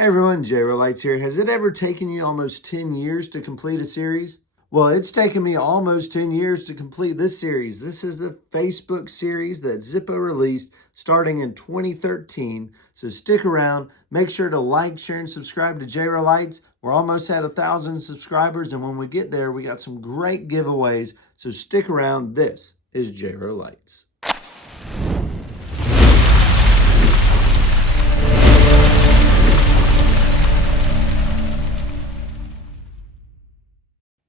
Hey everyone, JRO Lights here. Has it ever taken you almost 10 years to complete a series? Well, it's taken me almost 10 years to complete this series. This is the Facebook series that Zippo released starting in 2013. So stick around. Make sure to like, share, and subscribe to JRO Lights. We're almost at 1,000 subscribers, and when we get there, we got some great giveaways. So stick around. This is JRO Lights.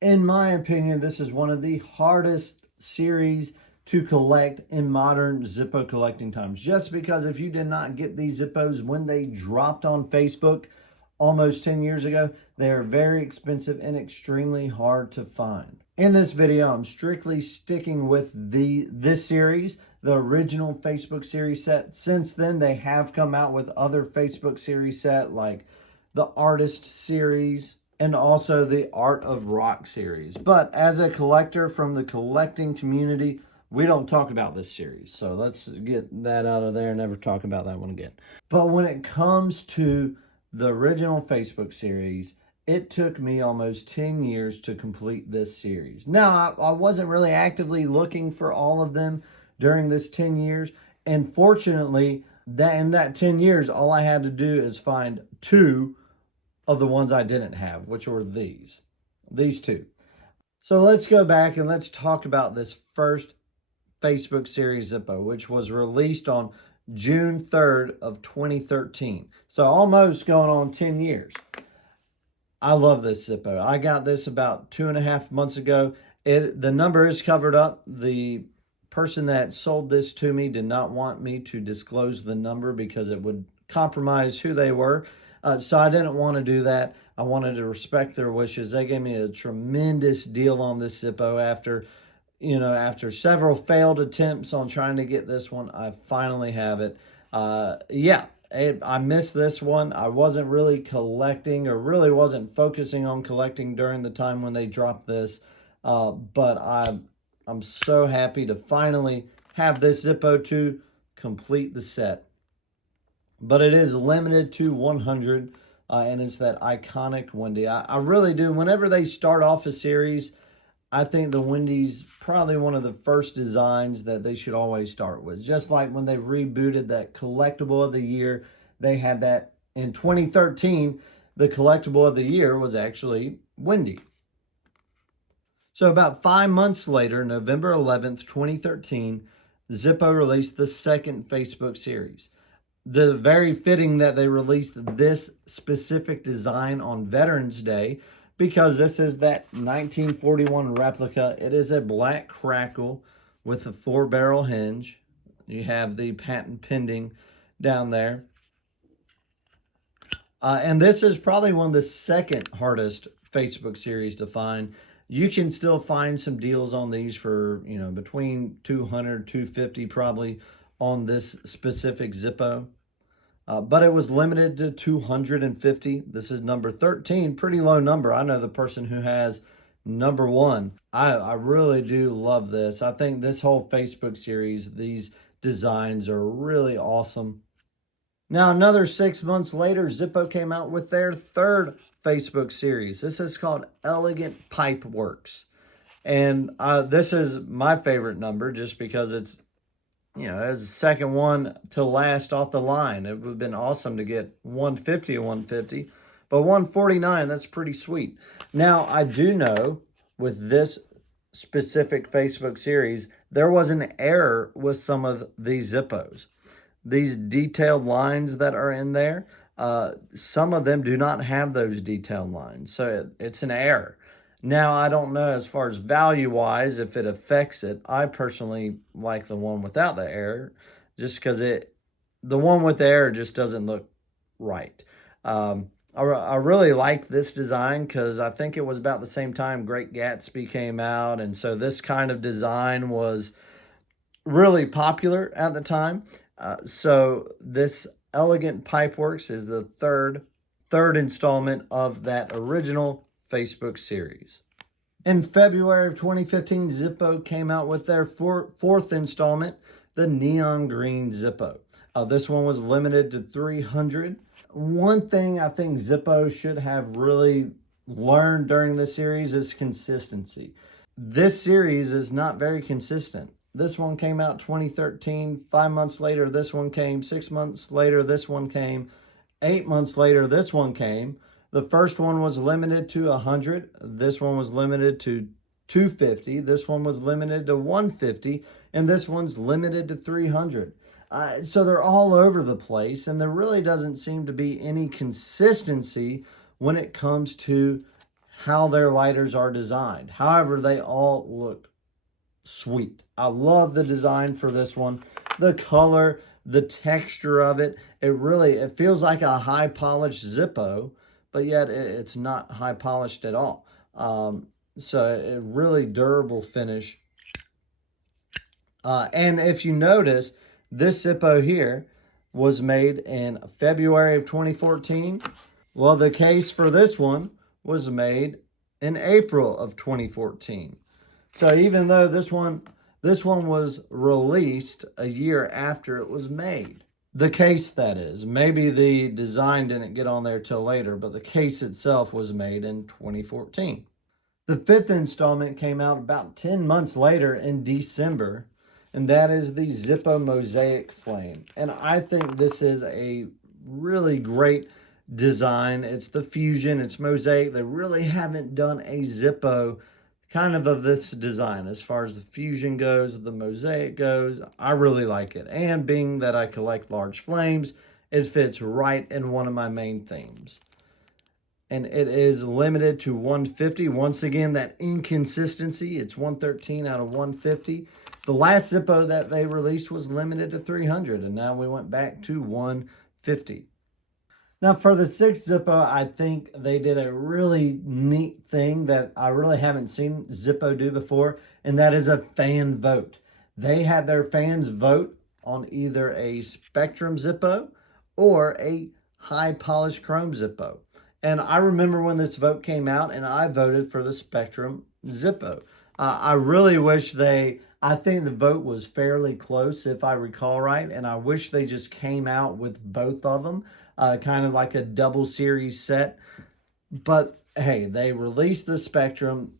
In my opinion, this is one of the hardest series to collect in modern Zippo collecting times. Just because if you did not get these Zippos when they dropped on Facebook almost 10 years ago, they are very expensive and extremely hard to find. In this video, I'm strictly sticking with this series, the original Facebook series set. Since then, they have come out with other Facebook series set like the Artist series, and also the Art of Rock series. But as a collector from the collecting community, we don't talk about this series. So let's get that out of there and never talk about that one again. But when it comes to the original Facebook series, it took me almost 10 years to complete this series. Now, I wasn't really actively looking for all of them during this 10 years. And fortunately, in that 10 years, all I had to do is find two of the ones I didn't have, which were these two. So let's go back and let's talk about this first Facebook series Zippo, which was released on June 3rd of 2013. So almost going on 10 years. I love this Zippo. I got this about 2.5 months ago. The number is covered up. The person that sold this to me did not want me to disclose the number because it would compromise who they were. So I didn't want to do that. I wanted to respect their wishes. They gave me a tremendous deal on this Zippo after several failed attempts on trying to get this one. I finally have it. I missed this one. I wasn't really collecting or really wasn't focusing on collecting during the time when they dropped this. But I'm so happy to finally have this Zippo to complete the set. But it is limited to 100, and it's that iconic Wendy. I really do. Whenever they start off a series, I think the Wendy's probably one of the first designs that they should always start with. Just like when they rebooted that Collectible of the Year, they had that in 2013. The Collectible of the Year was actually Wendy. So about 5 months later, November 11th, 2013, Zippo released the second Facebook series. The very fitting that they released this specific design on Veterans Day, because this is that 1941 replica. It is a black crackle with a 4-barrel hinge. You have the patent pending down there. And this is probably one of the second hardest Facebook series to find. You can still find some deals on these for, between $200, $250 probably on this specific Zippo. But it was limited to 250. This is number 13, pretty low number. I know the person who has number 1. I really do love this. I think this whole Facebook series, these designs are really awesome. Now, another 6 months later, Zippo came out with their third Facebook series. This is called Elegant Pipeworks. And this is my favorite number just because it's, as the second one to last off the line. It would have been awesome to get 150 and 150, but 149, that's pretty sweet. Now, I do know with this specific Facebook series, there was an error with some of these Zippos. These detailed lines that are in there, some of them do not have those detailed lines, so it's an error. Now, I don't know as far as value-wise if it affects it. I personally like the one without the error just because the one with the error just doesn't look right. I really like this design because I think it was about the same time Great Gatsby came out, and so this kind of design was really popular at the time. So this Elegant Pipeworks is the third installment of that original Facebook series. In February of 2015, Zippo came out with their fourth installment, the Neon Green Zippo. This one was limited to 300. one thing I think Zippo should have really learned during this series is consistency. This series is not very consistent. This one came out 2013. 5 months later, this one came. 6 months later, this one came. 8 months later, this one came. The first one was limited to 100. This one was limited to 250. This one was limited to 150. And this one's limited to 300. So they're all over the place, and there really doesn't seem to be any consistency when it comes to how their lighters are designed. However, they all look sweet. I love the design for this one. The color, the texture of it, it feels like a high polished Zippo, but yet it's not high polished at all. So a really durable finish. And if you notice, this Zippo here was made in February of 2014. Well, the case for this one was made in April of 2014. So even though this one was released a year after it was made. The case, that is. Maybe the design didn't get on there till later, but the case itself was made in 2014. The fifth installment came out about 10 months later in December, and that is the Zippo Mosaic Flame. And I think this is a really great design. It's the fusion, it's Mosaic. They really haven't done a Zippo kind of this design as far as the fusion goes, the Mosaic goes. I really like it. And being that I collect large flames, it fits right in one of my main themes. And it is limited to 150. Once again, that inconsistency, it's 113 out of 150. The last Zippo that they released was limited to 300, and now we went back to 150. Now for the sixth Zippo, I think they did a really neat thing that I really haven't seen Zippo do before, and that is a fan vote. They had their fans vote on either a Spectrum Zippo or a high polished chrome Zippo. And I remember when this vote came out, and I voted for the Spectrum Zippo. I really wish I think the vote was fairly close, if I recall right, and I wish they just came out with both of them, kind of like a double series set. But hey, they released the Spectrum.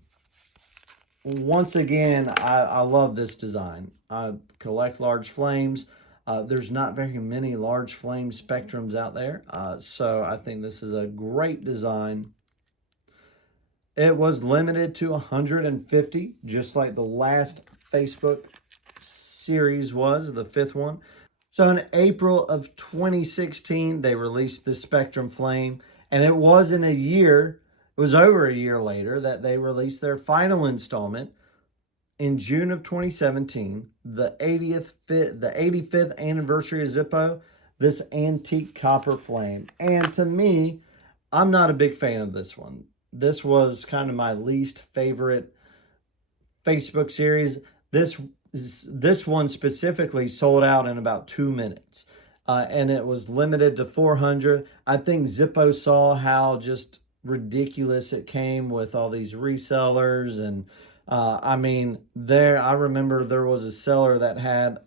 Once again, I love this design. I collect large flames. There's not very many large flame Spectrums out there, so I think this is a great design. It was limited to 150, just like the last Facebook series was, the fifth one. So in April of 2016, they released the Spectrum Flame, and it was over a year later that they released their final installment in June of 2017, the 85th anniversary of Zippo, this antique copper flame. And to me, I'm not a big fan of this one. This was kind of my least favorite Facebook series. This one specifically sold out in about 2 minutes. And it was limited to 400. I think Zippo saw how just ridiculous it came with all these resellers. And I remember there was a seller that had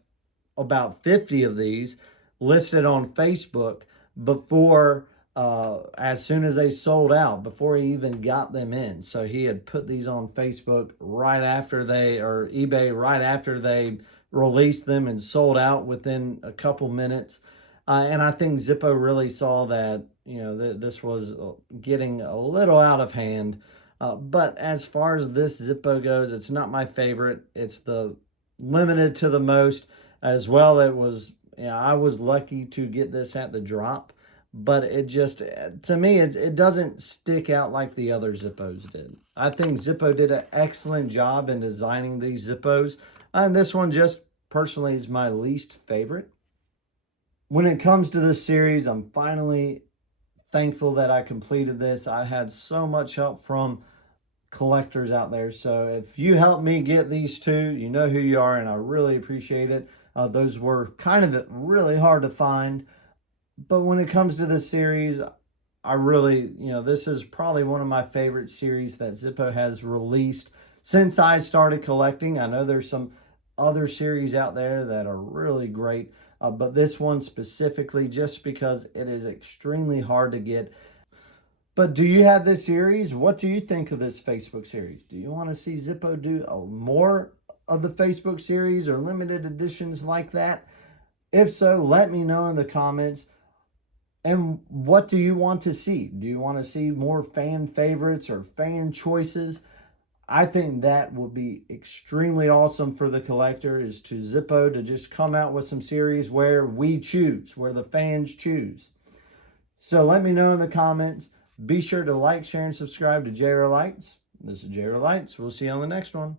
about 50 of these listed on Facebook before, as soon as they sold out, before he even got them in. So he had put these on Facebook or eBay right after they released them and sold out within a couple minutes. And I think Zippo really saw that, this was getting a little out of hand. But as far as this Zippo goes, it's not my favorite. It's the limited to the most as well. I was lucky to get this at the drop. But it just, to me, it doesn't stick out like the other Zippos did. I think Zippo did an excellent job in designing these Zippos. And this one just personally is my least favorite. When it comes to this series, I'm finally thankful that I completed this. I had so much help from collectors out there. So if you helped me get these two, you know who you are, and I really appreciate it. Those were kind of really hard to find. But when it comes to this series, I really, this is probably one of my favorite series that Zippo has released since I started collecting. I know there's some other series out there that are really great, but this one specifically just because it is extremely hard to get. But do you have this series? What do you think of this Facebook series? Do you want to see Zippo do more of the Facebook series or limited editions like that? If so, let me know in the comments. And what do you want to see? Do you want to see more fan favorites or fan choices? I think that would be extremely awesome for the collector, is to Zippo to just come out with some series where we choose, where the fans choose. So let me know in the comments. Be sure to like, share, and subscribe to JRO Lights. This is JRO Lights. We'll see you on the next one.